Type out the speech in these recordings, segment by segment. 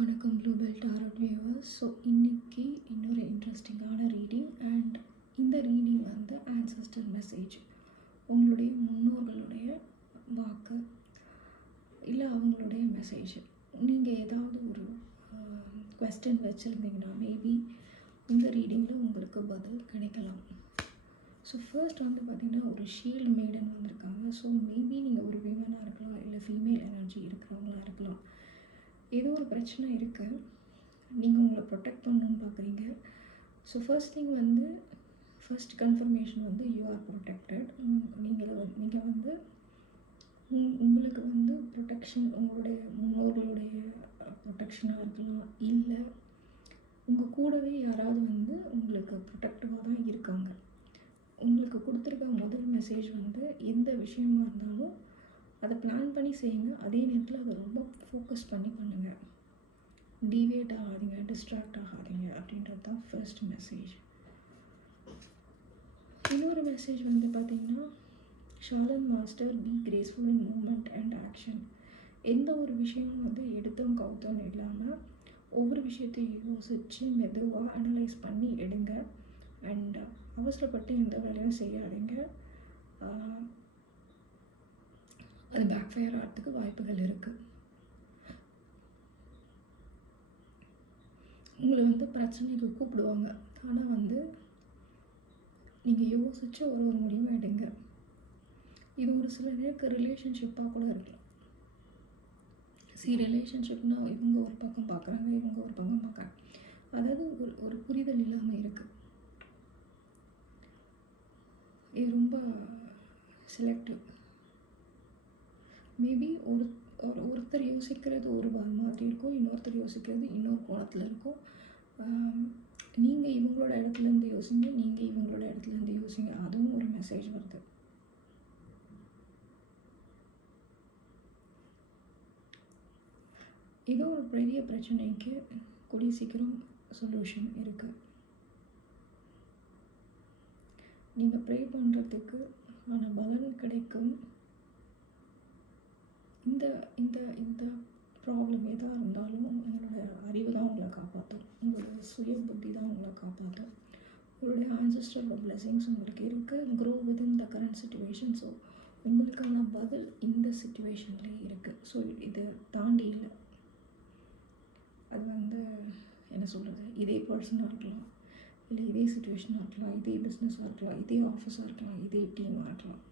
வணக்கம் global target viewers. So இன்றைக்கி இன்னொரு இன்ட்ரெஸ்டிங்கான ரீடிங் அண்ட் இந்த ரீடிங் வந்து ஆன்செஸ்டர் மெசேஜ், உங்களுடைய முன்னோர்களுடைய வாக்கு இல்லை அவங்களுடைய மெசேஜ். நீங்கள் ஏதாவது ஒரு கொஸ்டின் வச்சுருந்தீங்கன்னா மேபி இந்த ரீடிங்கில் உங்களுக்கு பதில் கிடைக்கலாம். ஸோ ஃபர்ஸ்ட் வந்து பார்த்திங்கன்னா ஒரு ஷீல்டு மேடன் வந்திருக்காங்க. ஸோ மேபி நீங்கள் ஒரு விமனாக இருக்கலாம், இல்லை ஃபீமேல் எனர்ஜி இருக்கிறவங்களா இருக்கலாம். ஏதோ ஒரு பிரச்சனை இருக்குது, நீங்கள் உங்களை ப்ரொடெக்ட் பண்ணணுன்னு பார்க்குறீங்க. ஸோ ஃபர்ஸ்ட் திங் வந்து ஃபர்ஸ்ட் கன்ஃபர்மேஷன் வந்து யூ ஆர் ப்ரொடெக்டட். நீங்கள் வந்து உங்களுக்கு வந்து ப்ரொடெக்ஷன், உங்களுடைய முன்னோர்களுடைய ப்ரொடெக்ஷனாக இருக்கலாம், இல்லை உங்கள் கூடவே யாராவது வந்து உங்களுக்கு ப்ரொடெக்டிவாக தான் இருக்காங்க. உங்களுக்கு கொடுத்துருக்க முதல் மெசேஜ் வந்து எந்த விஷயமா இருந்தாலும் அதை பிளான் பண்ணி செய்யுங்க. அதே நேரத்தில் அதை ரொம்ப ஃபோக்கஸ் பண்ணி பண்ணுங்கள். டீவியேட் ஆகாதீங்க, டிஸ்ட்ராக்ட் ஆகாதீங்க அப்படின்றது தான் ஃபர்ஸ்ட் மெசேஜ். இன்னொரு மெசேஜ் வந்து பார்த்திங்கன்னா, ஷாலன் master be graceful in movement and action. எந்த ஒரு விஷயமும் வந்து எடுத்தோம் கவுத்தோம் இல்லாமல் ஒவ்வொரு விஷயத்தையும் யோசித்து மெதுவாக அனலைஸ் பண்ணி எடுங்க. அண்ட் அவசரப்பட்டு எந்த வேலையும் செய்யாதீங்க. அது பேக் ஃபயர் ஆகிறதுக்கு வாய்ப்புகள் இருக்குது. உங்களை வந்து பிரச்சனைக்கு கூப்பிடுவாங்க, ஆனால் வந்து நீங்கள் யோசித்து ஒரு முடிவை எடுங்க. இது ஒரு சில நேருக்கு ரிலேஷன்ஷிப்பாக கூட இருக்கலாம். ரிலேஷன்ஷிப்னால் இவங்க ஒரு பக்கம் பார்க்குறாங்க, இவங்க ஒரு பக்கம் பார்க்குறாங்க, அதாவது ஒரு புரிதல் இல்லாமல் இருக்குது. இது ரொம்ப செலக்டிவ். மேபி ஒருத்தர் யோசிக்கிறது ஒரு மாதிரி இருக்கும், இன்னொருத்தர் யோசிக்கிறது இன்னொரு கோணத்தில் இருக்கும். நீங்கள் இவங்களோட இடத்துலேருந்து யோசிங்க, நீங்கள் இவங்களோட இடத்துலேருந்து யோசிங்க, அதுவும் ஒரு மெசேஜ் வருது. ஏதோ ஒரு பெரிய பிரச்சனைக்கு கூடிய சீக்கிரம் சொல்யூஷன் இருக்குது. நீங்கள் ப்ரே பண்ணுறதுக்கு பலன் கிடைக்கும். இந்த இந்த இந்த ப்ராப்ளம் எதாக இருந்தாலும் உங்களோட அறிவு தான் உங்களை காப்பாற்றும், உங்களோட சுய புத்தி தான் உங்களை காப்பாற்றும். உங்களுடைய ஆன்செஸ்டரோட பிளெஸிங்ஸ் உங்களுக்கு இருக்குது. Grow within the current situation. So உங்களுக்கான பதில் இந்த சுச்சுவேஷன்லேயே இருக்குது. ஸோ இதை தாண்டி இல்லை. அது வந்து என்ன சொல்கிறது, இதே பர்சனாக இருக்கலாம், இல்லை இதே சுச்சுவேஷனாக இருக்கலாம், இதே பிஸ்னஸாக இருக்கலாம், இதே ஆஃபீஸாக இருக்கலாம், இதே டீமாக இருக்கலாம்.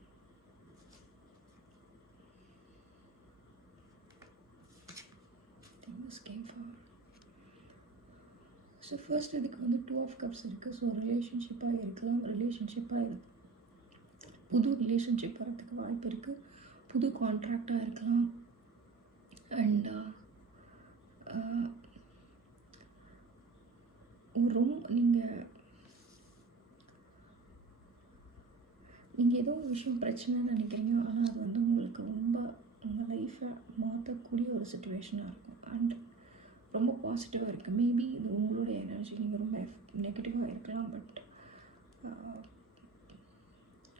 ஸோ ஃபர்ஸ்ட் இதுக்கு வந்து 2 ஆஃப் கப்ஸ் இருக்குது. ஸோ ரிலேஷன்ஷிப்பாக இருக்கலாம், புது ரிலேஷன்ஷிப் வரதுக்கு வாய்ப்பு இருக்குது, புது கான்ட்ராக்டாக இருக்கலாம். அண்ட் நீங்கள் ஏதோ ஒரு விஷயம் பிரச்சனைன்னு நினைக்கிறீங்க, ஆனால் அது வந்து உங்களுக்கு ரொம்ப உங்கள் லைஃப்பை மாற்றக்கூடிய ஒரு சுச்சுவேஷனாக இருக்கும். அண்ட் ரொம்ப பாசிட்டிவாக இருக்குது. மேபி இது உங்களுடைய எனர்ஜி, நீங்கள் ரொம்ப நெகட்டிவாக இருக்கலாம், பட்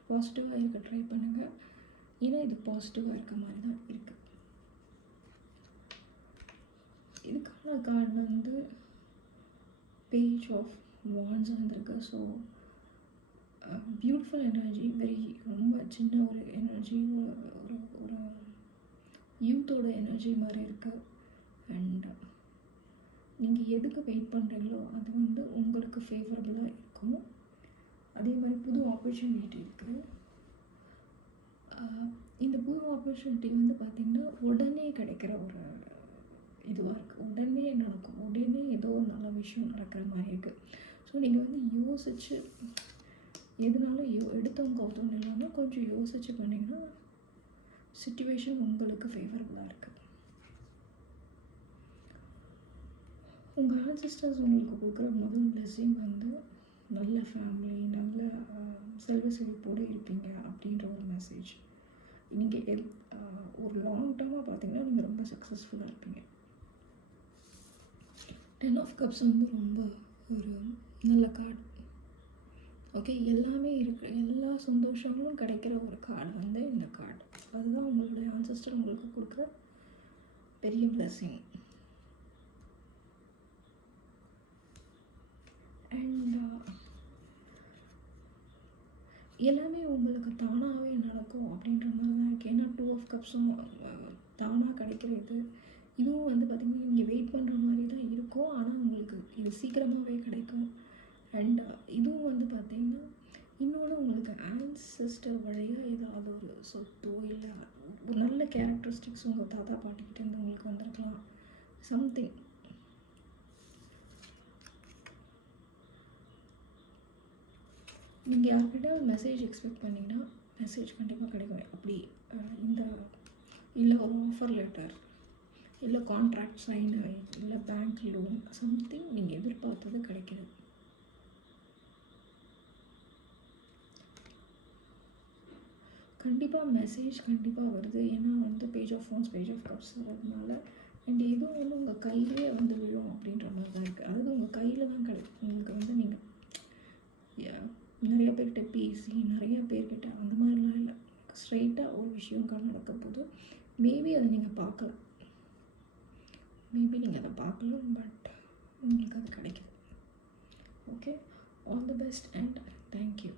பாசிட்டிவாக இருக்க ட்ரை பண்ணுங்கள். ஏன்னா இது பாசிட்டிவாக இருக்க மாதிரி தான் இருக்குது. இதுக்கான கார்டு வந்து பேஜ் ஆஃப் வாண்ட்ஸ் வந்திருக்கு. ஸோ பியூட்டிஃபுல் எனர்ஜி, ரொம்ப சின்ன ஒரு எனர்ஜி, ஒரு யூத்தோட எனர்ஜி மாதிரி இருக்குது. அண்ட் நீங்கள் எதுக்கு வெயிட் பண்ணுறீங்களோ அது வந்து உங்களுக்கு ஃபேவரபுளாக இருக்கும். அதே மாதிரி புது ஆப்பர்ச்சுனிட்டி இருக்குது. இந்த புது ஆப்பர்ச்சுனிட்டி வந்து பார்த்திங்கன்னா உடனே கிடைக்கிற ஒரு இதுவாக இருக்குது. உடனே நடக்கும், உடனே ஏதோ ஒரு நல்ல விஷயம் நடக்கிற மாதிரி இருக்குது. ஸோ நீங்கள் வந்து யோசித்து எதுனாலும் எடுத்தவங்க கவுத்தவங்க இல்லாமல் கொஞ்சம் யோசித்து பண்ணிங்கன்னா சிச்சுவேஷன் உங்களுக்கு ஃபேவரபுளாக இருக்குது. உங்கள் ஆன்செஸ்டர்ஸ் உங்களுக்கு கொடுக்குற முதல் பிளெஸிங் வந்து நல்ல ஃபேமிலி, நல்ல செல்வ செழிப்போடு இருப்பீங்க அப்படின்ற ஒரு மெசேஜ். நீங்கள் ஒரு லாங் டேர்மாக பார்த்தீங்கன்னா நீங்கள் ரொம்ப சக்ஸஸ்ஃபுல்லாக இருப்பீங்க. 10 ஆஃப் கப்ஸ் வந்து ரொம்ப ஒரு நல்ல கார்டு. ஓகே, எல்லாமே இருக்குது, எல்லா சந்தோஷங்களும் கிடைக்கிற ஒரு கார்டு வந்து இந்த கார்டு. அதுதான் உங்களுடைய ஆன்செஸ்டர் உங்களுக்கு கொடுக்குற பெரிய பிளெஸிங். அண்ட் எல்லாமே உங்களுக்கு தானாகவே நடக்கும் அப்படின்ற மாதிரி தான் இருக்குது. ஏன்னா 2 ஆஃப் கப்ஸும் தானாக கிடைக்கிறது. இதுவும் வந்து பார்த்திங்கன்னா நீங்கள் வெயிட் பண்ணுற மாதிரி தான் இருக்கும். ஆனால் உங்களுக்கு இது சீக்கிரமாகவே கிடைக்கும். அண்ட் இதுவும் வந்து பார்த்திங்கன்னா இன்னொன்று உங்களுக்கு ஆன்செஸ்டர் வழியாக ஏதாவது ஒரு சொத்தோ இல்லை ஒரு நல்ல கேரக்டரிஸ்டிக்ஸ் உங்கள் தாத்தா பாட்டிக்கிட்டேருந்து உங்களுக்கு வந்திருக்கலாம். சம்திங் நீங்கள் யார்கிட்ட மெசேஜ் எக்ஸ்பெக்ட் பண்ணிங்கன்னா மெசேஜ் கண்டிப்பாக கிடைக்கும். அப்படி இந்த இல்லை ஒரு ஆஃபர் லெட்டர், இல்லை கான்ட்ராக்ட் சைன், இல்லை பேங்க் லோன், சம்திங் நீங்கள் எதிர்பார்த்தது கிடைக்கிது. கண்டிப்பாக மெசேஜ் கண்டிப்பாக வருது. ஏன்னா வந்து பேஜ் ஆஃப் ஃபோன்ஸ், பேஜ் ஆஃப் கப்ஸ் வரதுனால. அண்ட் இதுவும் வந்து உங்கள் கையிலே வந்து விழும் அப்படின்ற மாதிரி தான் இருக்குது. அதாவது உங்கள் கையில் தான் கிடைக்கும். உங்களுக்கு வந்து நீங்கள் நிறைய பேர்கிட்ட பேசி நிறைய பேர்கிட்ட அந்த மாதிரிலாம் இல்லை. ஸ்ட்ரைட்டாக ஒரு விஷயம் நடக்க போது மேபி அதை நீங்கள் பார்க்கலாம். மேபி நீங்கள் அதை பார்க்கலாம், பட் உங்களுக்கு அது கிடைக்குது. Okay, all the best and thank you.